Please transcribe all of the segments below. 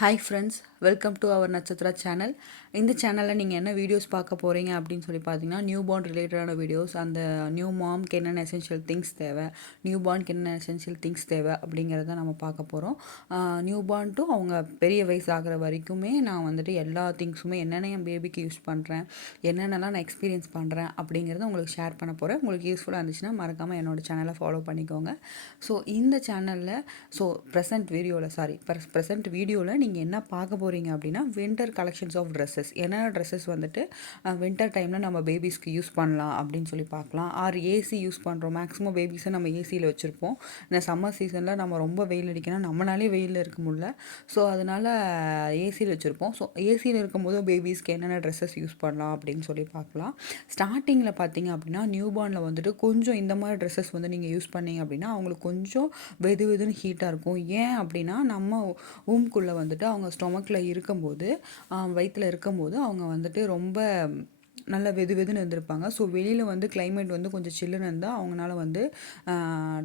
Hi friends, welcome to our Natchathira channel. இந்த சேனலில் நீங்கள் என்ன வீடியோஸ் பார்க்க போகிறீங்க அப்படின்னு சொல்லி பார்த்தீங்கன்னா, நியூ பார்ன் ரிலேட்டடான வீடியோஸ், அந்த நியூ மாம்க்கு என்னென்ன எசென்ஷியல் திங்ஸ் தேவை, நியூ பார்னுக்கு என்னென்ன எசென்ஷியல் திங்ஸ் தேவை அப்படிங்கிறத நம்ம பார்க்க போகிறோம். நியூ பார்ன் டு அவங்க பெரிய வயசு ஆகிற வரைக்குமே நான் வந்துட்டு எல்லா திங்ஸுமே என்னென்ன என் பேபிக்கு யூஸ் பண்ணுறேன், என்னென்னலாம் நான் எக்ஸ்பீரியன்ஸ் பண்ணுறேன் அப்படிங்கிறத உங்களுக்கு ஷேர் பண்ண போகிறேன். உங்களுக்கு யூஸ்ஃபுல்லாக இருந்துச்சுன்னா மறக்காமல் என்னோடய சேனலை ஃபாலோ பண்ணிக்கோங்க. ஸோ இந்த சேனலில் ப்ரெசென்ட் வீடியோவில் நீங்கள் என்ன பார்க்க போகிறீங்க அப்படின்னா, வின்டர் கலெக்ஷன்ஸ் ஆஃப் ட்ரெஸ்ஸஸ். என்னென்ன ட்ரெஸ்ஸஸ் வந்துட்டு வின்டர் டைமில் நம்ம பேபிஸ்க்கு யூஸ் பண்ணலாம் அப்படின்னு சொல்லி பார்க்கலாம். ஏசி யூஸ் பண்ணுறோம். மேக்ஸிமம் பேபிஸை நம்ம ஏசியில் வச்சுருப்போம். இந்த சம்மர் சீசனில் நம்ம ரொம்ப வெயில் அடிக்கணும், நம்மளாலே வெயிலில் இருக்க முடியல. ஸோ அதனால் ஏசியில் வச்சுருப்போம். ஸோ ஏசியில் இருக்கும்போது பேபிஸ்க்கு என்னென்ன ட்ரெஸ்ஸஸ் யூஸ் பண்ணலாம் அப்படின்னு சொல்லி பார்க்கலாம். ஸ்டார்டிங்கில் பார்த்தீங்க அப்படின்னா, நியூ பார்னில் வந்துட்டு கொஞ்சம் இந்த மாதிரி ட்ரெஸ்ஸஸ் வந்து நீங்கள் யூஸ் பண்ணீங்க அப்படின்னா அவங்களுக்கு கொஞ்சம் வெதுன்னு ஹீட்டாக இருக்கும். ஏன் அப்படின்னா, நம்ம ஊம்குள்ளே வந்துட்டு அவங்க ஸ்டொமக்கில் இருக்கும்போது, வயிற்றில் இருக்கும்போது அவங்க வந்துட்டு ரொம்ப நல்லா வெதுன்னு இருந்திருப்பாங்க. ஸோ வெளியில் வந்து கிளைமேட் வந்து கொஞ்சம் சில்லுன்னு இருந்தால் அவங்களால வந்து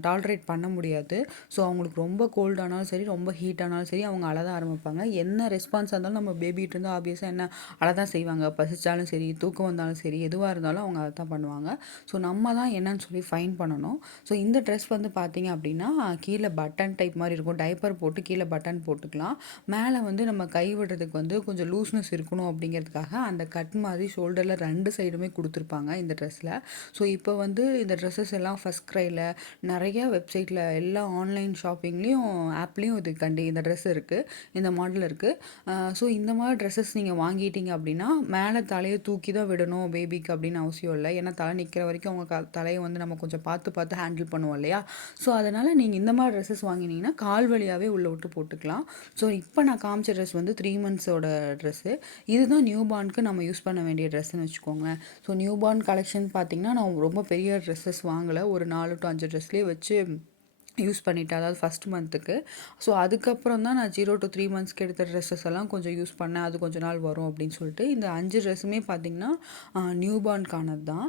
டாலரேட் பண்ண முடியாது. ஸோ அவங்களுக்கு ரொம்ப கோல்டானாலும் சரி, ரொம்ப ஹீட்டானாலும் சரி, அவங்க அழதான் ஆரம்பிப்பாங்க. என்ன ரெஸ்பான்ஸாக இருந்தாலும் நம்ம பேபிகிட்ட இருந்து ஆப்வியஸாக என்ன அழதான் செய்வாங்க. பசிச்சாலும் சரி, தூக்கம் வந்தாலும் சரி, எதுவாக இருந்தாலும் அவங்க அதை தான் பண்ணுவாங்க. ஸோ நம்ம தான் என்னன்னு சொல்லி ஃபைன் பண்ணணும். ஸோ இந்த ட்ரெஸ் வந்து பார்த்திங்க அப்படின்னா, கீழே பட்டன் டைப் மாதிரி இருக்கும். டைப்பர் போட்டு கீழே பட்டன் போட்டுக்கலாம். மேலே வந்து நம்ம கை விடுறதுக்கு வந்து கொஞ்சம் லூஸ்னஸ் இருக்கணும் அப்படிங்கிறதுக்காக அந்த கட் மாதிரி ஷோல்டரில் 2 சைடுமே கொடுத்துருப்பாங்க இந்த ட்ரெஸ்ஸில். ஸோ இப்போ வந்து இந்த ட்ரெஸ்ஸஸ் எல்லாம் ஃபர்ஸ்ட் க்ரையில் நிறைய வெப்சைட்டில் எல்லா ஆன்லைன் ஷாப்பிங்லேயும் ஆப்லேயும் இந்த ட்ரெஸ் இருக்குது, இந்த மாடல் இருக்குது. ஸோ இந்த மாதிரி ட்ரெஸ்ஸஸ் நீங்கள் வாங்கிட்டீங்க அப்படின்னா மேலே தலையை தூக்கி தான் விடணும் பேபிக்கு அப்படின்னு அவசியம் இல்லை. ஏன்னா தலை நிற்கிற வரைக்கும் அவங்க தலையை வந்து நம்ம கொஞ்சம் பார்த்து ஹேண்டில் பண்ணுவோம் இல்லையா. ஸோ அதனால் நீங்கள் இந்த மாதிரி ட்ரெஸ்ஸஸ் வாங்கினீங்கன்னா கால் வழியாகவே உள்ளே விட்டு போட்டுக்கலாம். ஸோ இப்போ நான் காமிச்ச ட்ரெஸ் வந்து 3 மந்த்ஸோட ட்ரெஸ்ஸு. இதுதான் நியூ பார்னுக்கு நம்ம யூஸ் பண்ண வேண்டிய ட்ரெஸ்ஸுன்னு வச்சுக்கோங்களேன். ஸோ நியூ பார்ன் கலெக்ஷன் பார்த்திங்கன்னா, நான் ரொம்ப பெரிய ட்ரெஸ்ஸஸ் வாங்கலை. ஒரு 4 to 5 ட்ரெஸ்லேயே வச்சு யூஸ் பண்ணிவிட்டேன், அதாவது ஃபஸ்ட் மந்த்துக்கு. ஸோ அதுக்கப்புறம் தான் நான் 0 to 3 மந்த்ஸ்க்கு எடுத்த ட்ரெஸ்ஸஸ் எல்லாம் கொஞ்சம் யூஸ் பண்ணேன். அது கொஞ்சம் நாள் வரும் அப்படின்னு சொல்லிட்டு இந்த 5 ட்ரெஸ்ஸுமே பார்த்திங்கன்னா நியூ பார்னுக்கானது தான்.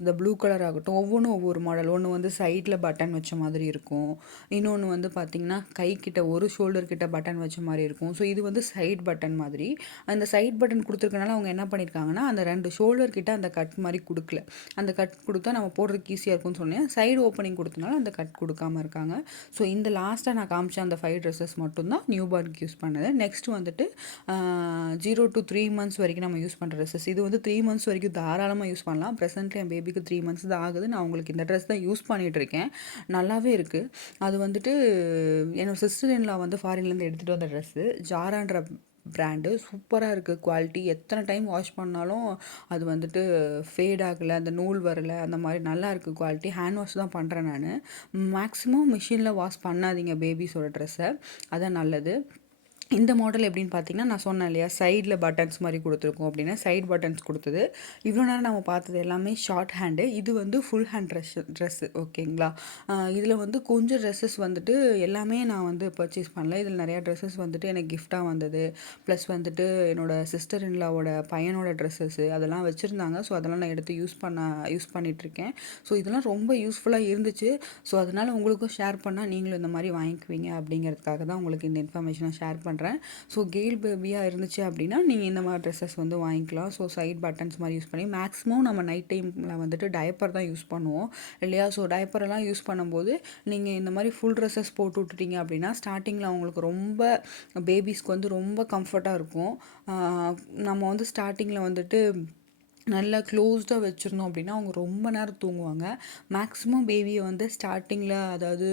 இந்த ப்ளூ கலர் ஆகட்டும், ஒவ்வொன்றும் ஒவ்வொரு மாடல். ஒன்று வந்து சைடில் பட்டன் வச்ச மாதிரி இருக்கும், இன்னொன்று வந்து பார்த்திங்கன்னா கைக்கிட்ட ஒரு ஷோல்டர் கிட்ட பட்டன் வச்ச மாதிரி இருக்கும். ஸோ இது வந்து சைட் பட்டன் மாதிரி. அந்த சைட் பட்டன் கொடுத்துருக்கனால அவங்க என்ன பண்ணியிருக்காங்கன்னா, அந்த 2 ஷோல்டர் கிட்ட அந்த கட் மாதிரி கொடுக்கல. அந்த கட் கொடுத்தா நம்ம போடுறதுக்கு ஈஸியாக இருக்கும்னு சொன்னேன். சைடு ஓப்பனிங் கொடுத்தனால அந்த கட் கொடுக்காம இருக்காங்க. ஸோ இந்த லாஸ்ட்டாக நான் காமிச்ச அந்த 5 ட்ரெஸ்ஸஸ் மட்டும்தான் நியூ பார்னுக்கு யூஸ் பண்ணது. நெக்ஸ்ட் வந்துட்டு 0 to 3 மந்த்ஸ் வரைக்கும் நம்ம யூஸ் பண்ணுற ட்ரெஸ்ஸஸ். இது வந்து 3 மந்த்ஸ் வரைக்கும் தாராளமாக யூஸ் பண்ணலாம். ப்ரெசென்ட்லி என் பேபிக்கு 3 மந்த்ஸ் தான் ஆகுது. நான் உங்களுக்கு இந்த ட்ரெஸ் தான் யூஸ் பண்ணிகிட்டு இருக்கேன். நல்லாவே இருக்குது. அது வந்துட்டு என்னோடய சிஸ்டர் இன் லா வந்து ஃபாரின்லேருந்து எடுத்துகிட்டு வந்த ட்ரெஸ்ஸு. ஜாரான்ற பிராண்டு. சூப்பராக இருக்குது குவாலிட்டி. எத்தனை டைம் வாஷ் பண்ணாலும் அது வந்துட்டு ஃபேட் ஆகலை, அந்த நூல் வரலை, அந்த மாதிரி நல்லா இருக்குது குவாலிட்டி. ஹேண்ட் வாஷ் தான் பண்ணுறேன் நான். மேக்ஸிமம் மிஷினில் வாஷ் பண்ணாதீங்க பேபிஸோட ட்ரெஸ்ஸை, அதான் நல்லது. இந்த மாடல் எப்படின்னு பார்த்தீங்கன்னா, நான் சொன்னேன் இல்லையா, சைடில் பட்டன்ஸ் மாதிரி கொடுத்துருக்கோம் அப்படின்னா, சைட் பட்டன்ஸ் கொடுத்தது. இவ்வளோ நேரம் நம்ம பார்த்தது எல்லாமே ஷார்ட் ஹேண்டு. இது வந்து ஃபுல் ஹேண்ட் ட்ரெஸ்ஸு. ஓகேங்களா. இதில் வந்து கொஞ்சம் ட்ரெஸ்ஸஸ் வந்துட்டு எல்லாமே நான் வந்து பர்ச்சேஸ் பண்ணல. இதில் நிறையா ட்ரெஸ்ஸஸ் வந்துட்டு எனக்கு கிஃப்டாக வந்தது. ப்ளஸ் வந்துட்டு என்னோடய சிஸ்டர் இன் லாவோட பையனோட ட்ரெஸ்ஸஸ்ஸு அதெல்லாம் வச்சுருந்தாங்க. ஸோ அதெல்லாம் நான் எடுத்து யூஸ் பண்ணிகிட்ருக்கேன். ஸோ இதெல்லாம் ரொம்ப யூஸ்ஃபுல்லாக இருந்துச்சு. ஸோ அதனால் உங்களுக்கும் ஷேர் பண்ணால் நீங்களும் இந்த மாதிரி வாங்கிக்குவீங்க அப்படிங்கிறதுக்காக தான் உங்களுக்கு இந்த இன்ஃபர்மேஷனை ஷேர் பண்ணுறேன். ஸோ கேர்ள் பேபியாக இருந்துச்சு அப்படின்னா நீங்கள் இந்த மாதிரி ட்ரெஸ்ஸஸ் வந்து வாங்கிக்கலாம். ஸோ சைட் பட்டன்ஸ் மாதிரி யூஸ் பண்ணி மேக்ஸிமம் நம்ம நைட் டைமில் வந்துட்டு டைப்பர் தான் யூஸ் பண்ணுவோம் இல்லையா. ஸோ டைப்பரெல்லாம் யூஸ் பண்ணும்போது நீங்கள் இந்த மாதிரி ஃபுல் ட்ரெஸ்ஸஸ் போட்டு விட்டுட்டீங்க அப்படின்னா ஸ்டார்டிங்கில் அவங்களுக்கு ரொம்ப பேபிஸ்க்கு வந்து ரொம்ப கம்ஃபர்ட்டாக இருக்கும். நம்ம வந்து ஸ்டார்டிங்கில் வந்துட்டு நல்லா க்ளோஸ்டாக வச்சுருந்தோம் அப்படின்னா அவங்க ரொம்ப நேரம் தூங்குவாங்க. மேக்ஸிமம் பேபியை வந்து ஸ்டார்டிங்கில், அதாவது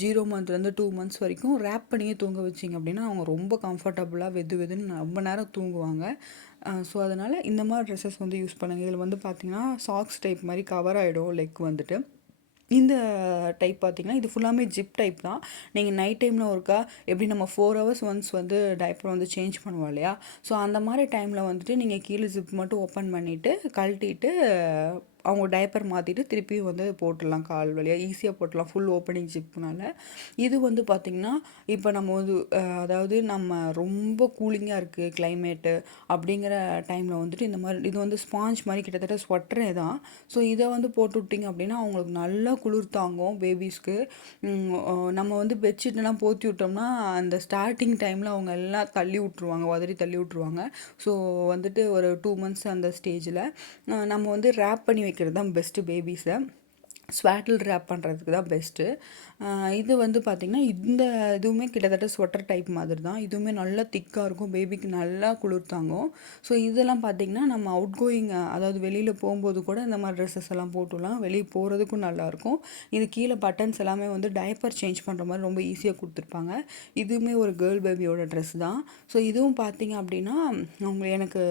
0 மந்த்லேருந்து 2 மந்த்ஸ் வரைக்கும் ரேப் பண்ணியே தூங்க வச்சிங்க அப்படின்னா அவங்க ரொம்ப கம்ஃபர்டபுளாக வெதுன்னு ரொம்ப நேரம் தூங்குவாங்க. ஸோ அதனால் இந்த மாதிரி ட்ரெஸ்ஸஸ் வந்து யூஸ் பண்ணுங்கள். இதில் வந்து பார்த்திங்கன்னா சாக்ஸ் டைப் மாதிரி கவர் ஆகிடும் லெக் வந்துட்டு. இந்த டைப் பார்த்திங்கன்னா இது ஃபுல்லாமே ஜிப் டைப் தான். நீங்கள் நைட் டைமில் ஒருக்கா எப்படி நம்ம 4 hours ஒன்ஸ் வந்து டைப்பர் வந்து சேஞ்ச் பண்ணுவோம் இல்லையா. ஸோ அந்த மாதிரி டைமில் வந்துட்டு நீங்கள் கீழே ஜிப் மட்டும் ஓப்பன் பண்ணிவிட்டு கழட்டிட்டு அவங்க டைப்பர் மாற்றிட்டு திருப்பியும் வந்து போட்டுடலாம், கால் வழியாக ஈஸியாக போட்டுடலாம் ஃபுல் ஓப்பனிங் ஜிப்புனால. இது வந்து பார்த்திங்கன்னா இப்போ நம்ம வந்து அதாவது நம்ம ரொம்ப கூலிங்காக இருக்குது கிளைமேட்டு அப்படிங்கிற டைமில் வந்துட்டு இந்த மாதிரி இது வந்து ஸ்பாஞ்ச் மாதிரி கிட்டத்தட்ட ஸ்வெட்டரே தான். ஸோ இதை வந்து போட்டு விட்டிங்க அப்படின்னா அவங்களுக்கு நல்லா குளிர் தாங்கும் பேபிஸ்க்கு. நம்ம வந்து பெட்ஷீட்லாம் போத்தி விட்டோம்னா அந்த ஸ்டார்டிங் டைமில் அவங்க எல்லாம் தள்ளி விட்ருவாங்க, உதறி தள்ளி விட்ருவாங்க. ஸோ வந்துட்டு ஒரு 2 மந்த்ஸ் அந்த ஸ்டேஜில் நம்ம வந்து ரேப் பண்ணி வைக்கிறது தான் பெஸ்ட்டு பேபிஸை. ஸ்வாட்டில் ரேப் பண்ணுறதுக்கு தான் பெஸ்ட்டு. இது வந்து பார்த்திங்கன்னா இந்த இதுவுமே கிட்டத்தட்ட ஸ்வெட்டர் டைப் மாதிரி தான். இதுவுமே நல்லா திக்காக இருக்கும், பேபிக்கு நல்லா குளிர் தாங்கும். ஸோ இதெல்லாம் பார்த்திங்கன்னா நம்ம அவுட் கோயிங் அதாவது வெளியில் போகும்போது கூட இந்த மாதிரி ட்ரெஸ்ஸஸ் எல்லாம் போட்டுடலாம், வெளியே போகிறதுக்கும் நல்லாயிருக்கும். இது கீழே பட்டன்ஸ் எல்லாமே வந்து டைப்பர் சேஞ்ச் பண்ணுற மாதிரி ரொம்ப ஈஸியாக கொடுத்துருப்பாங்க. இதுவுமே ஒரு கேர்ள் பேபியோட ட்ரெஸ் தான். ஸோ இதுவும் பார்த்திங்க அப்படின்னா அவங்க எனக்கு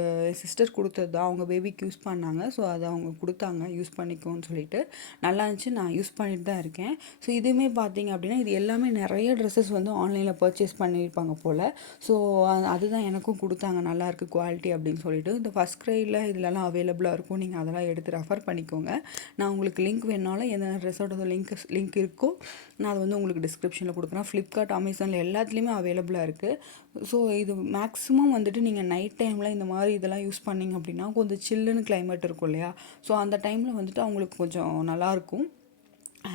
சிஸ்டர் கொடுத்தது தான், அவங்க பேபிக்கு யூஸ் பண்ணாங்க. ஸோ அதை அவங்க கொடுத்தாங்க யூஸ் பண்ணிக்கோன்னு சொல்லிட்டு. நல்லா இருந்துச்சு, நான் யூஸ் பண்ணிட்டு தான் இருக்கேன். ஸோ இதுவுமே பார்த்தீங்க அப்படின்னா இது எல்லாமே நிறைய ட்ரெஸ்ஸஸ் வந்து ஆன்லைனில் பர்ச்சேஸ் பண்ணியிருப்பாங்க போல். ஸோ அதுதான் எனக்கும் கொடுத்தாங்க, நல்லாயிருக்கு குவாலிட்டி அப்படின்னு சொல்லிட்டு. இந்த ஃபஸ்ட் க்ரையில் இதிலலாம் அவைலபிளாக இருக்கும், நீங்கள் அதெல்லாம் எடுத்து ரெஃபர் பண்ணிக்கோங்க. நான் உங்களுக்கு லிங்க் வேணாலும் எந்த ட்ரெஸ்ஸோட லிங்க் இருக்கோ நான் அதை வந்து உங்களுக்கு டிஸ்கிரிப்ஷனில் கொடுக்குறேன். ஃப்ளிப்கார்ட், அமேசானில் எல்லாத்துலேயுமே அவைலபிளாக இருக்குது. ஸோ இது மேக்ஸிமம் வந்துட்டு நீங்கள் நைட் டைமில் இந்த மாதிரி இதெல்லாம் யூஸ் பண்ணிங்க அப்படின்னா கொஞ்சம் சில்லுன்னு கிளைமேட் இருக்கும் இல்லையா, ஸோ அந்த டைமில் வந்துட்டு அவங்களுக்கு கொஞ்சம் நல்லாயிருக்கும்.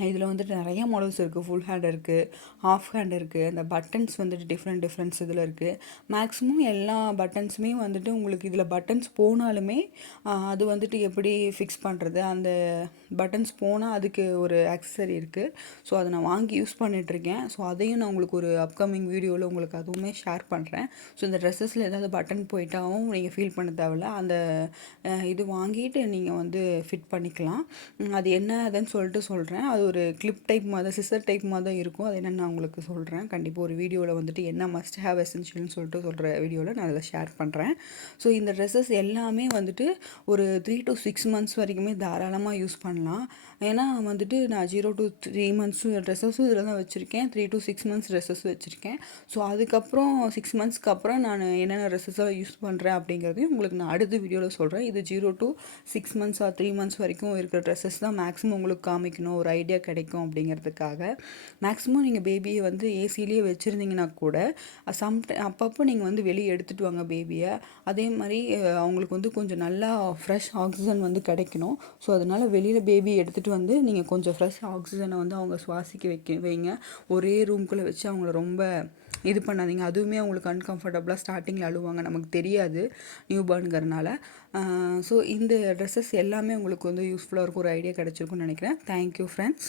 இதில் வந்துட்டு நிறையா மாடல்ஸ் இருக்குது, ஃபுல் ஹேண்ட் இருக்குது, ஹாஃப் ஹேண்ட் இருக்குது, அந்த பட்டன்ஸ் வந்துட்டு டிஃப்ரெண்ட்ஸ் இதில் இருக்குது. மேக்ஸிமம் எல்லா பட்டன்ஸுமே வந்துட்டு உங்களுக்கு இதில் பட்டன்ஸ் போனாலுமே அது வந்துட்டு எப்படி ஃபிக்ஸ் பண்ணுறது, அந்த பட்டன்ஸ் போனால் அதுக்கு ஒரு ஆக்சசரி இருக்குது. ஸோ அதை நான் வாங்கி யூஸ் பண்ணிகிட்ருக்கேன். ஸோ அதையும் நான் உங்களுக்கு ஒரு அப்கமிங் வீடியோவில் உங்களுக்கு அதுவுமே ஷேர் பண்ணுறேன். ஸோ இந்த ட்ரெஸ்ஸஸில் ஏதாவது பட்டன் போயிட்டாவும் நீங்கள் ஃபீல் பண்ண தேவையில்ல, அந்த இது வாங்கிட்டு நீங்கள் வந்து ஃபிட் பண்ணிக்கலாம். அது என்ன அதுன்னு சொல்லிட்டு சொல்கிறேன். அது ஒரு கிளிப் டைப் மாதிரி, சிசர் டைப் மாதிரி தான் இருக்கும். அது என்னென்னு நான் உங்களுக்கு சொல்கிறேன். கண்டிப்பாக ஒரு வீடியோவில் வந்துட்டு என்ன மஸ்ட் ஹேவ் எசென்ஷியல்னு சொல்லிட்டு சொல்கிற வீடியோவில் நான் அதில் ஷேர் பண்ணுறேன். ஸோ இந்த ட்ரெஸ்ஸஸ் எல்லாமே வந்துட்டு ஒரு 3 to 6 மந்த்ஸ் வரைக்குமே தாராளமாக யூஸ் பண்ணலாம். ஏன்னா வந்துட்டு நான் 0 to 3 மந்த்ஸும் ட்ரெஸ்ஸஸும் இதில் தான் வச்சுருக்கேன், 3 to 6 மந்த்ஸ் ட்ரெஸ்ஸஸும் வச்சுருக்கேன். ஸோ அதுக்கப்புறம் 6 மந்த்ஸ்க்கு அப்புறம் நான் என்னென்ன ட்ரெஸ்ஸஸாக யூஸ் பண்ணுறேன் அப்படிங்கிறதையும் உங்களுக்கு நான் அடுத்த வீடியோவில் சொல்கிறேன். இது 0 to 6 மந்த்ஸ் ஆர் 3 மந்த்ஸ் வரைக்கும் இருக்கிற ட்ரெஸ்ஸஸ் தான் மேக்ஸிமம் உங்களுக்கு காமிக்கணும், ஒரு ஐடியா கிடைக்கும் அப்படிங்கிறதுக்காக. மேக்ஸிமம் நீங்கள் பேபியை வந்து ஏசிலேயே வச்சுருந்தீங்கன்னா கூட அப்பப்போ நீங்கள் வந்து வெளியே எடுத்துகிட்டு வாங்க பேபியை. அதே மாதிரி அவங்களுக்கு வந்து கொஞ்சம் நல்லா ஃப்ரெஷ் ஆக்சிஜன் வந்து கிடைக்கணும். ஸோ அதனால் வெளியில் பேபி எடுத்துகிட்டு வந்து நீங்கள் கொஞ்சம் ஃப்ரெஷ் ஆக்சிஜனை வந்து அவங்க சுவாசிக்க வைங்க. ஒரே ரூம்குள்ளே வச்சு அவங்கள ரொம்ப இது பண்ணாதீங்க. அதுவுமே அவங்களுக்கு அன்கம்ஃபர்டபுளாக ஸ்டார்டிங்கில் அழுவாங்க, நமக்கு தெரியாது நியூ பார்ன்ங்கிறனால. ஸோ இந்த ட்ரெஸ்ஸஸ் எல்லாமே உங்களுக்கு வந்து யூஸ்ஃபுல்லாக இருக்கும், ஒரு ஐடியா கிடச்சிருக்குன்னு நினைக்கிறேன். Thank you friends.